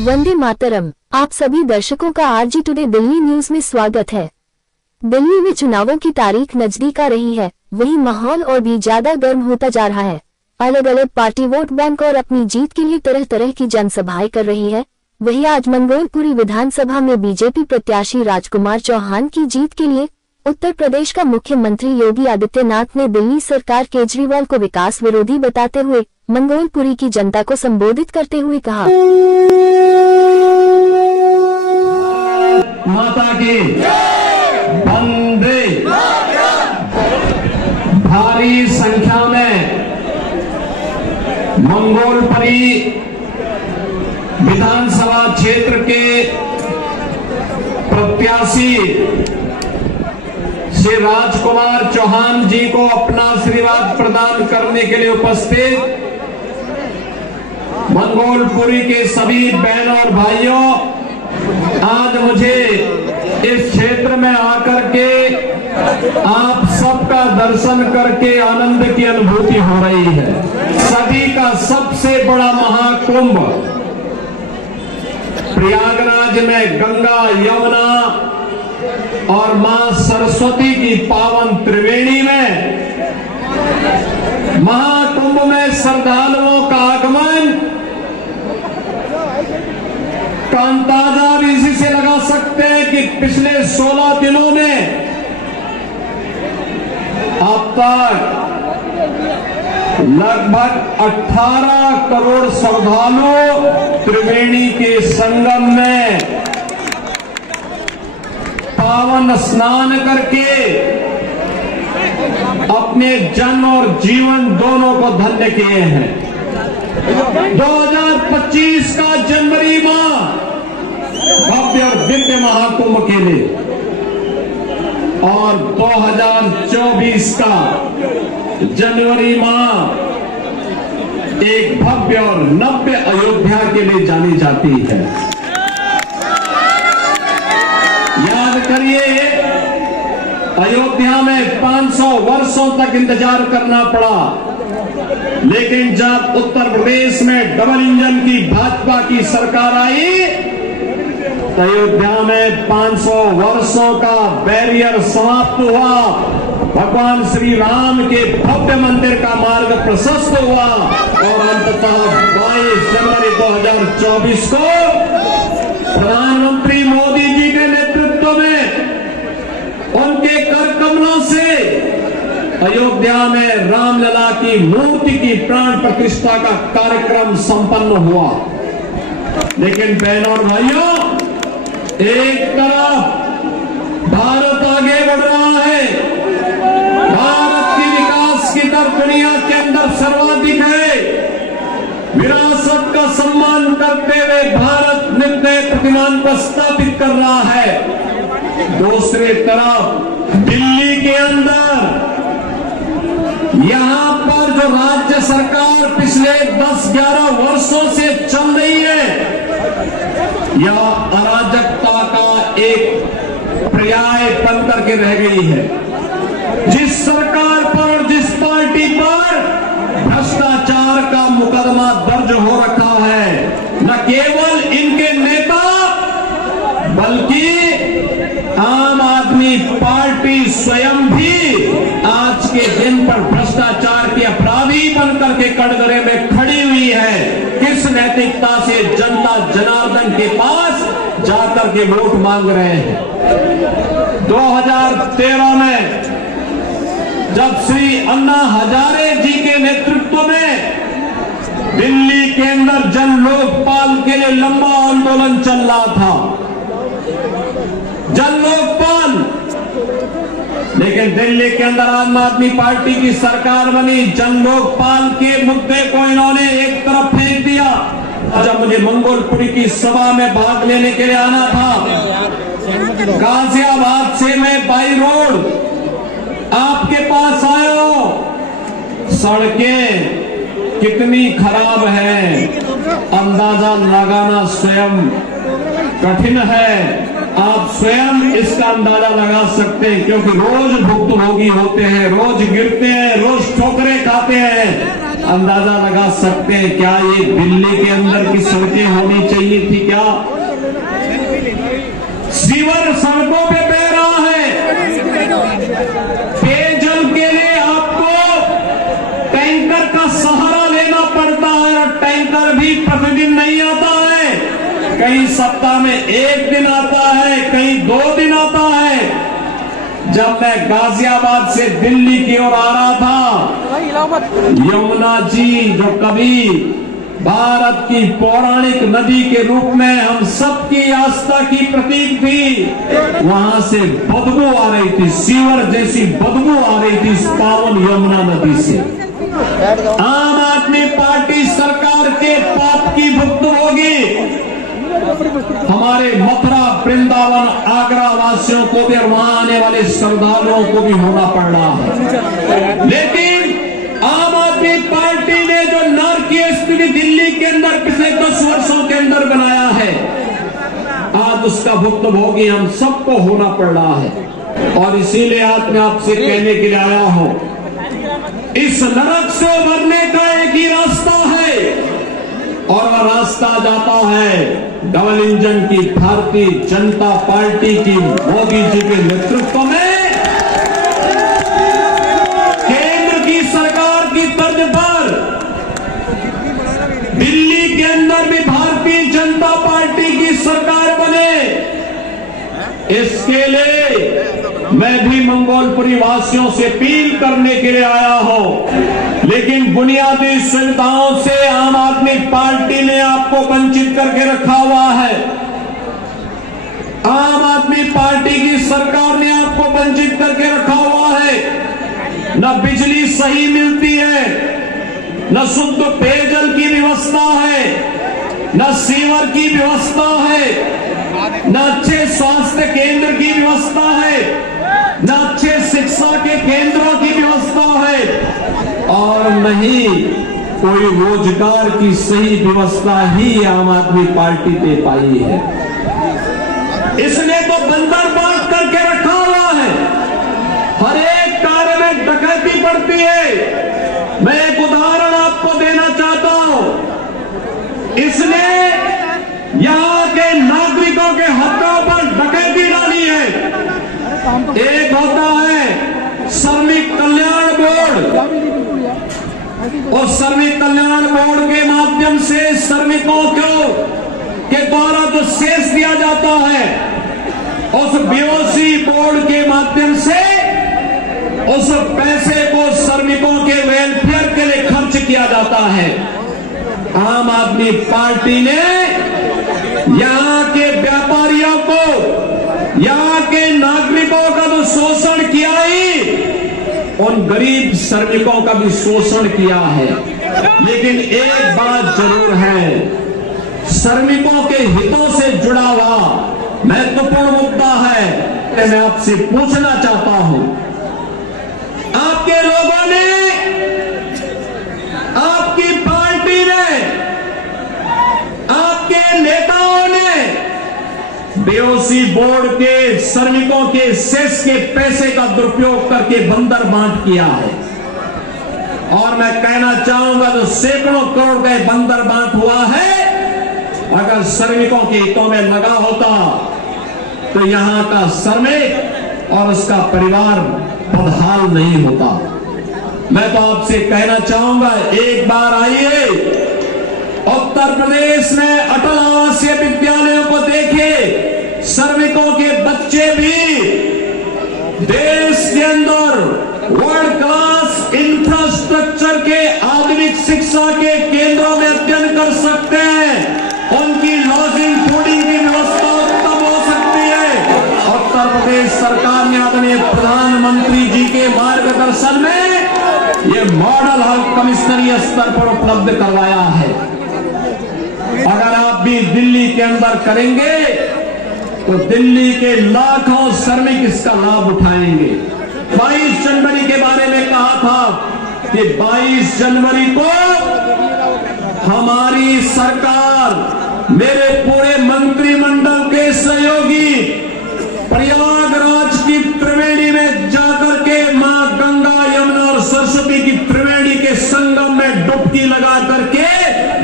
वंदे मातरम। आप सभी दर्शकों का आरजी टुडे दिल्ली न्यूज में स्वागत है। दिल्ली में चुनावों की तारीख नजदीक आ रही है, वहीं माहौल और भी ज्यादा गर्म होता जा रहा है। अलग अलग पार्टी वोट बैंक और अपनी जीत के लिए तरह तरह की जनसभाएं कर रही है। वहीं आज मंगोलपुरी विधानसभा में बीजेपी प्रत्याशी राजकुमार चौहान की जीत के लिए उत्तर प्रदेश का मुख्यमंत्री योगी आदित्यनाथ ने दिल्ली सरकार केजरीवाल को विकास विरोधी बताते हुए मंगोलपुरी की जनता को संबोधित करते हुए कहा, माता की वंदे। भारी संख्या में मंगोलपुरी विधानसभा क्षेत्र के प्रत्याशी श्री राजकुमार चौहान जी को अपना आशीर्वाद प्रदान करने के लिए उपस्थित मंगोलपुरी के सभी बहनों और भाइयों, आज मुझे इस क्षेत्र में आकर के आप सबका दर्शन करके आनंद की अनुभूति हो रही है। सदी का सबसे बड़ा महाकुंभ प्रयागराज में गंगा, यमुना और मां सरस्वती की पावन त्रिवेणी में महाकुंभ में श्रद्धालुओं का आगमन का अंदाजा भी इसी से लगा सकते हैं कि पिछले 16 दिनों में अब तक लगभग 18 करोड़ श्रद्धालु त्रिवेणी के संगम में पावन स्नान करके अपने जन्म और जीवन दोनों को धन्य किए हैं। 2025 का जनवरी माह भव्य और दिव्य महाकुंभ के लिए और 2024 का जनवरी माह एक भव्य और नव्य अयोध्या के लिए जानी जाती है। याद करिए, अयोध्या में 500 वर्षों तक इंतजार करना पड़ा, लेकिन जब उत्तर प्रदेश में डबल इंजन की भाजपा की सरकार आई तो अयोध्या में 500 वर्षों का बैरियर समाप्त हुआ। भगवान श्री राम के भव्य मंदिर का मार्ग प्रशस्त हुआ और अंततः 22 जनवरी 2024 को प्रधानमंत्री मोदी जी के नेतृत्व में उनके कर कमलों से अयोध्या में रामलला की मूर्ति की प्राण प्रतिष्ठा का कार्यक्रम संपन्न हुआ। लेकिन बहनों और भाइयों, एक तरफ भारत आगे बढ़ रहा है, भारत की विकास की दर दुनिया के अंदर सर्वाधिक है। विरासत का सम्मान करते हुए भारत नित्य प्रतिमान को स्थापित कर रहा है। दूसरी तरफ दिल्ली के अंदर यहां पर जो राज्य सरकार पिछले 10-11 वर्षों से चल रही है, यह अराजकता का एक पर्याय बनकर के रह गई है। जिस सरकार पर और जिस पार्टी पर भ्रष्टाचार का मुकदमा दर्ज हो रखा है, न केवल इनके नेता बल्कि आम आदमी पार्टी स्वयं भी आज के दिन पर भ्रष्टाचार के अपराधी बनकर के कटघरे में खड़ी हुई है। किस नैतिकता से जनता जनार्दन के पास जाकर के वोट मांग रहे हैं। 2013 में जब श्री अन्ना हजारे जी के नेतृत्व में दिल्ली के अंदर जन लोकपाल के लिए लंबा आंदोलन चल रहा था, जन लोकपाल, लेकिन दिल्ली के अंदर आम आदमी पार्टी की सरकार बनी। जन लोकपाल के मुद्दे को इन्होंने एक तरफ फेंक दिया। जब मुझे मंगोलपुरी की सभा में भाग लेने के लिए आना था, गाजियाबाद से मैं बाई रोड आपके पास आया हूं। सड़कें कितनी खराब है, अंदाजा लगाना स्वयं कठिन है। आप स्वयं इसका अंदाजा लगा सकते हैं, क्योंकि रोज भुक्तभोगी होते हैं, रोज गिरते हैं, रोज ठोकरें खाते हैं। अंदाजा लगा सकते हैं क्या ये दिल्ली के अंदर की सड़कें होनी चाहिए थी क्या? सीवर सड़कों पे बह रहा है। पेयजल के लिए आपको टैंकर का सहारा लेना पड़ता है और टैंकर भी प्रतिदिन नहीं आता है। कई सप्ताह में एक दिन आता है, कई 2 दिन आता है। जब मैं गाजियाबाद से दिल्ली की ओर आ रहा था, यमुना जी जो कभी भारत की पौराणिक नदी के रूप में हम सबकी आस्था की प्रतीक थी, वहां से बदबू आ रही थी, सीवर जैसी बदबू आ रही थी इस पावन यमुना नदी से। आम आदमी पार्टी सरकार के पाप की भुक्तभोगी हमारे मथुरा, वृंदावन, आगरा वासियों को भी और वहां आने वाले श्रद्धालुओं को भी होना पड़ रहा है। लेकिन आम आदमी पार्टी ने जो नारकीय स्थिति दिल्ली के अंदर पिछले 10 वर्षों के अंदर बनाया है, आज उसका भुक्तभोगी हम सबको होना पड़ रहा है। और इसीलिए आज मैं आपसे कहने के लिए आया हूं, इस नरक से उभरने का एक ही रास्ता है और वह रास्ता जाता है डबल इंजन की भारतीय जनता पार्टी की मोदी जी के नेतृत्व में केंद्र की सरकार की तर्ज पर दिल्ली के अंदर भी भारतीय जनता पार्टी की सरकार बने। इसके लिए मैं भी मंगोलपुरी वासियों से अपील करने के लिए आया हूं। लेकिन बुनियादी सुविधाओं से आम आदमी पार्टी ने आपको वंचित करके रखा हुआ है। आम आदमी पार्टी की सरकार ने आपको वंचित करके रखा हुआ है। न बिजली सही मिलती है, न शुद्ध पेयजल की व्यवस्था है, न सीवर की व्यवस्था है, न अच्छे स्वास्थ्य केंद्र की व्यवस्था है, न अच्छे शिक्षा के केंद्रों की व्यवस्था है और नहीं कोई रोजगार की सही व्यवस्था ही आम आदमी पार्टी दे पाई है। इसने तो बंदर बांट करके रखा हुआ है। हर एक कार्य में डकैती पड़ती है। मैं एक उदाहरण आपको देना चाहता हूं। इसने यहां के नागरिकों के हकों पर डकैती डाली है। एक होता है श्रमिक कल्याण बोर्ड और श्रमिक कल्याण बोर्ड के माध्यम से श्रमिकों को के द्वारा जो शेष दिया जाता है, उस बीओसी बोर्ड के माध्यम से उस पैसे को श्रमिकों के वेलफेयर के लिए खर्च किया जाता है। आम आदमी पार्टी ने यहां के व्यापारियों को, यहां के नागरिकों का तो शोषण किया ही, उन गरीब श्रमिकों का भी शोषण किया है। लेकिन एक बात जरूर है, श्रमिकों के हितों से जुड़ा हुआ महत्वपूर्ण मुद्दा है। मैं आपसे पूछना चाहता हूं, आपके लोगों ने, आपकी पार्टी ने, आपके नेताओं ने बीओसी बोर्ड के श्रमिकों के सेस के पैसे का दुरुपयोग करके बंदर बांट किया है। और मैं कहना चाहूंगा जो सैकड़ों करोड़ का बंदर बांट हुआ है, अगर श्रमिकों के हितों में लगा होता तो यहां का श्रमिक और उसका परिवार बदहाल नहीं होता। मैं तो आपसे कहना चाहूंगा, एक बार आइए उत्तर प्रदेश में अटल आवासीय विद्यालयों को देखे। श्रमिकों के बच्चे भी देश के अंदर वर्ल्ड क्लास इंफ्रास्ट्रक्चर के आधुनिक शिक्षा के केंद्रों में अध्ययन कर सकते हैं। उनकी लॉजिंग फूडिंग की व्यवस्था उत्तम हो सकती है। उत्तर प्रदेश सरकार ने आदरणीय प्रधानमंत्री जी के मार्गदर्शन में ये मॉडल हेल्थ कमिश्नरी स्तर पर उपलब्ध करवाया है। अगर आप भी दिल्ली के अंदर करेंगे तो दिल्ली के लाखों श्रमिक इसका लाभ उठाएंगे। 22 जनवरी के बारे में कहा था कि 22 जनवरी को हमारी सरकार, मेरे पूरे मंत्रिमंडल के सहयोगी प्रयागराज की त्रिवेणी में जाकर के मां गंगा, यमुना और सरस्वती की त्रिवेणी के संगम में डुबकी लगा करके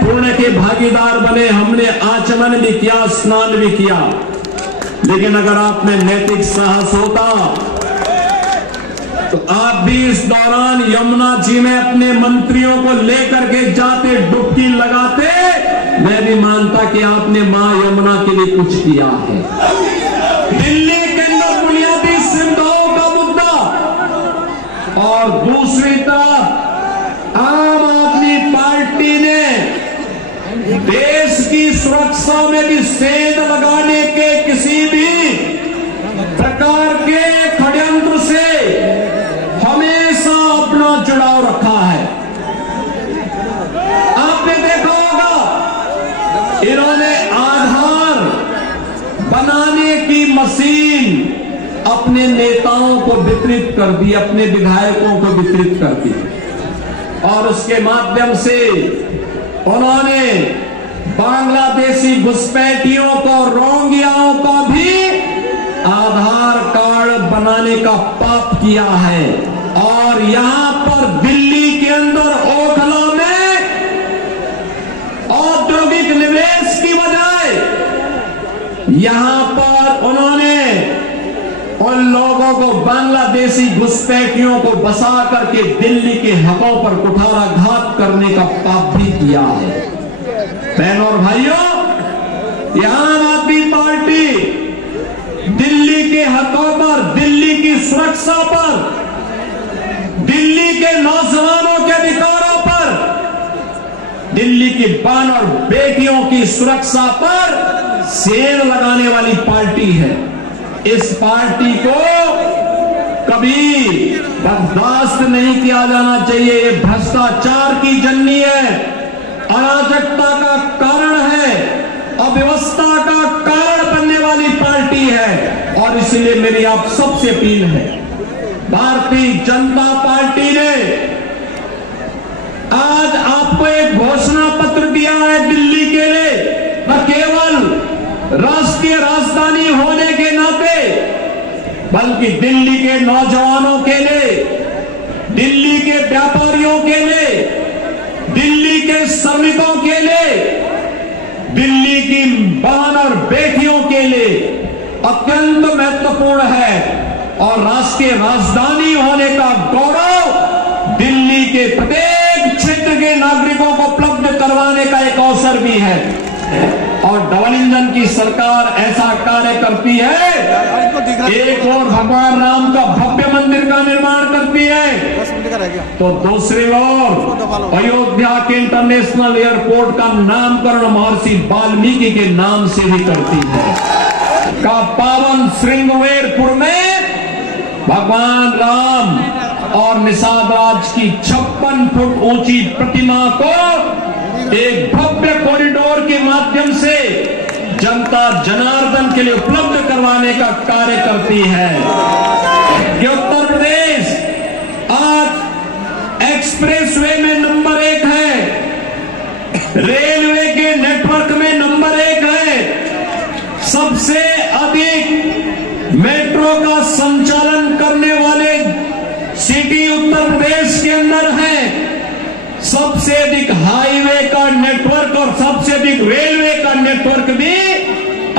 पुण्य के भागीदार बने। हमने आचमन भी किया, स्नान भी किया, लेकिन अगर आप में नैतिक साहस होता तो आप भी इस दौरान यमुना जी में अपने मंत्रियों को लेकर के जाते, डुबकी लगाते। मैं भी मानता कि आपने मां यमुना के लिए कुछ किया है। दिल्ली के अंदर बुनियादी सुविधाओं का मुद्दा, और दूसरी तरफ आम आदमी पार्टी ने देश की सुरक्षा में भी सेंध लगाने के किसी भी प्रकार के षड्यंत्र से हमेशा अपना जुड़ाव रखा है। आपने देखा होगा, इन्होंने आधार बनाने की मशीन अपने नेताओं को वितरित कर दी, अपने विधायकों को वितरित कर दी, और उसके माध्यम से उन्होंने बांग्लादेशी घुसपैठियों को, रोहिंग्याओं को भी आधार कार्ड बनाने का पाप किया है। और यहां पर दिल्ली के अंदर ओखला में औद्योगिक निवेश की बजाय यहां पर उन्होंने उन लोगों को, बांग्लादेशी घुसपैठियों को बसा करके दिल्ली के हकों पर कुठाराघात करने का पाप भी किया है। बहनों और भाइयों, यहां आम आदमी पार्टी दिल्ली के हकों पर, दिल्ली की सुरक्षा पर, दिल्ली के नौजवानों के अधिकारों पर, दिल्ली की बहन और बेटियों की सुरक्षा पर सेंध लगाने वाली पार्टी है। इस पार्टी को कभी बर्दाश्त नहीं किया जाना चाहिए। ये भ्रष्टाचार की जननी है, अराजकता का कारण है, अव्यवस्था का कारण बनने वाली पार्टी है। और इसलिए मेरी आप सबसे अपील है, भारतीय जनता पार्टी ने आज आपको एक घोषणा पत्र दिया है दिल्ली के लिए, न केवल राष्ट्रीय राजधानी होने के नाते, बल्कि दिल्ली के नौजवानों के लिए, दिल्ली के व्यापारियों के लिए, दिल्ली के श्रमिकों के लिए, दिल्ली की बहन और बेटियों के लिए अत्यंत महत्वपूर्ण है। और राष्ट्रीय राजधानी होने का गौरव दिल्ली के प्रत्येक क्षेत्र के नागरिकों को उपलब्ध करवाने का एक अवसर भी है। और डबल इंजन की सरकार ऐसा कार्य करती है, एक और भगवान राम का भव्य मंदिर का निर्माण करती है, तो दूसरी ओर अयोध्या के इंटरनेशनल एयरपोर्ट का नामकरण महर्षि वाल्मीकि के नाम से भी करती है। का पावन श्रृंगवेरपुर में भगवान राम और निषाद राज की 56 फुट ऊंची प्रतिमा को एक भव्य कॉरिडोर के माध्यम से जनता जनार्दन के लिए उपलब्ध करवाने का कार्य करती है। कि उत्तर प्रदेश आज एक्सप्रेसवे में नंबर 1 है, रेलवे के नेटवर्क में नंबर 1 है, सबसे अधिक मेट्रो का संचालन करने वाले सिटी उत्तर प्रदेश के अंदर है, सबसे अधिक हाईवे का नेटवर्क और सबसे अधिक रेलवे का नेटवर्क भी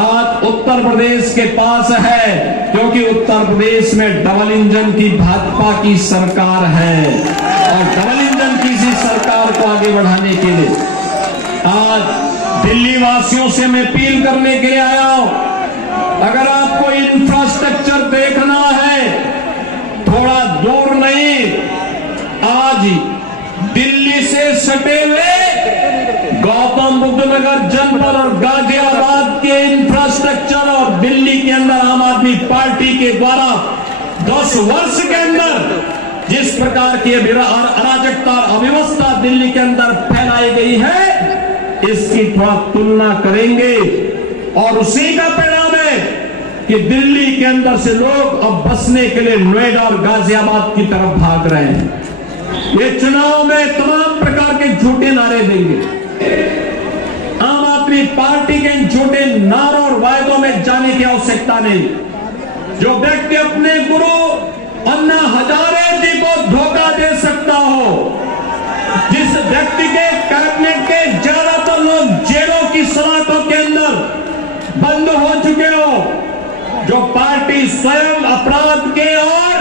आज उत्तर प्रदेश के पास है, क्योंकि उत्तर प्रदेश में डबल इंजन की भाजपा की सरकार है। और डबल इंजन की इसी सरकार को आगे बढ़ाने के लिए आज दिल्ली वासियों से मैं अपील करने के लिए आया हूं, अगर आपको इंफ्रास्ट्रक्चर देखना है, थोड़ा दूर नहीं, आज दिल्ली से सटे हुए गौतम बुद्ध नगर जनपद और गाजियाबाद के इंफ्रास्ट्रक्चर और दिल्ली के अंदर आम आदमी पार्टी के द्वारा 10 वर्ष के अंदर जिस प्रकार की अराजकता और अव्यवस्था दिल्ली के अंदर फैलाई गई है, इसकी थोड़ा तुलना करेंगे और उसी का परिणाम है कि दिल्ली के अंदर से लोग अब बसने के लिए नोएडा और गाजियाबाद की तरफ भाग रहे हैं। ये चुनाव में तमाम प्रकार के झूठे नारे देंगे। आम आदमी पार्टी के इन झूठे नारों और वायदों में जाने की आवश्यकता नहीं। जो व्यक्ति अपने गुरु अन्ना हजारे जी को धोखा दे सकता हो, जिस व्यक्ति जो पार्टी स्वयं अपराध के और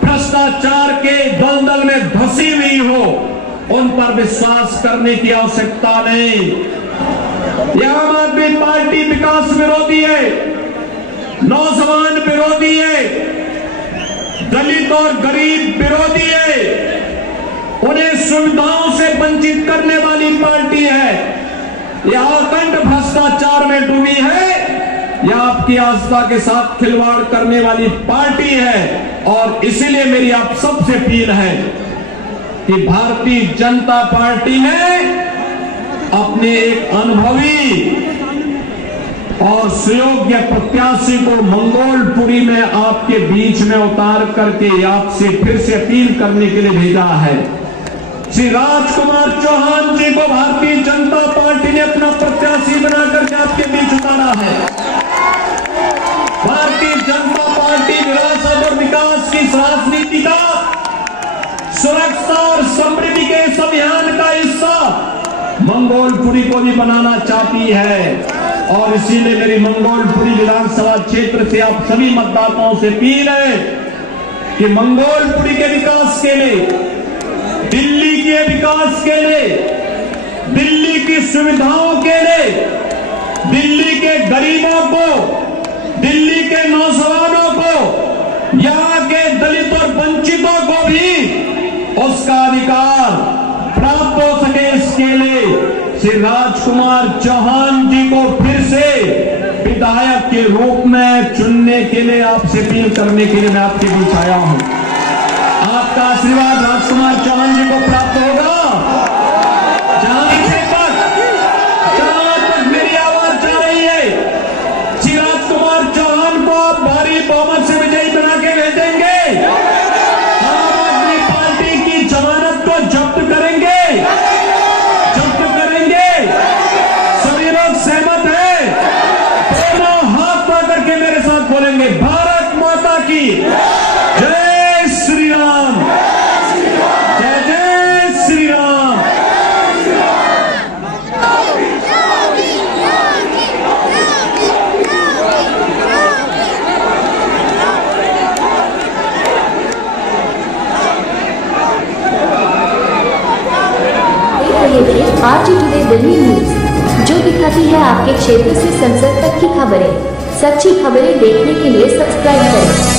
भ्रष्टाचार के दलदल में धंसी हुई हो, उन पर विश्वास करने की आवश्यकता नहीं। यह आम आदमी पार्टी विकास विरोधी है, नौजवान विरोधी है, दलित और गरीब विरोधी है, उन्हें सुविधाओं से वंचित करने वाली पार्टी है। यह अखंड भ्रष्टाचार में डूबी है, यह आपकी आस्था के साथ खिलवाड़ करने वाली पार्टी है। और इसीलिए मेरी आप सबसे अपील है कि भारतीय जनता पार्टी ने अपने एक अनुभवी और सुयोग्य प्रत्याशी को मंगोलपुरी में आपके बीच में उतार करके आपसे फिर से अपील करने के लिए भेजा है। श्री राजकुमार चौहान जी को भारतीय जनता पार्टी ने अपना प्रत्याशी बना करके आपके बीच उतारा है। भारतीय जनता पार्टी विरासत और विकास की राजनीति का, सुरक्षा और समृद्धि के इस अभियान का हिस्सा मंगोलपुरी को भी बनाना चाहती है। और इसीलिए मेरी मंगोलपुरी विधानसभा क्षेत्र से आप सभी मतदाताओं से अपील है कि मंगोलपुरी के विकास के लिए, दिल्ली के विकास के लिए, दिल्ली की सुविधाओं के लिए, दिल्ली के गरीबों को, दिल्ली के नौजवानों को, यहाँ के दलित और वंचितों को भी उसका अधिकार प्राप्त हो सके, इसके लिए श्री राजकुमार चौहान जी को फिर से विधायक के रूप में चुनने के लिए आपसे अपील करने के लिए मैं आपके बीच आया हूं। आपका आशीर्वाद राजकुमार चौहान जी को प्राप्त होगा। जहां तक मेरी आवाज जा रही है, श्री राजकुमार चौहान को आप भारी बहुमत से विजयी बना के भेजेंगे। आम आदमी पार्टी की जमानत को जब्त करेंगे, जब्त करेंगे। सभी लोग सहमत हैं? दोनों हाथ पकड़ करके मेरे साथ बोलेंगे, भारत माता की जय श्री राम, जय जय Shri Ram. RG today Delhi news, जो दिखाती है आपके क्षेत्र से संसद तक की खबरें। सच्ची खबरें देखने के लिए सब्सक्राइब करें।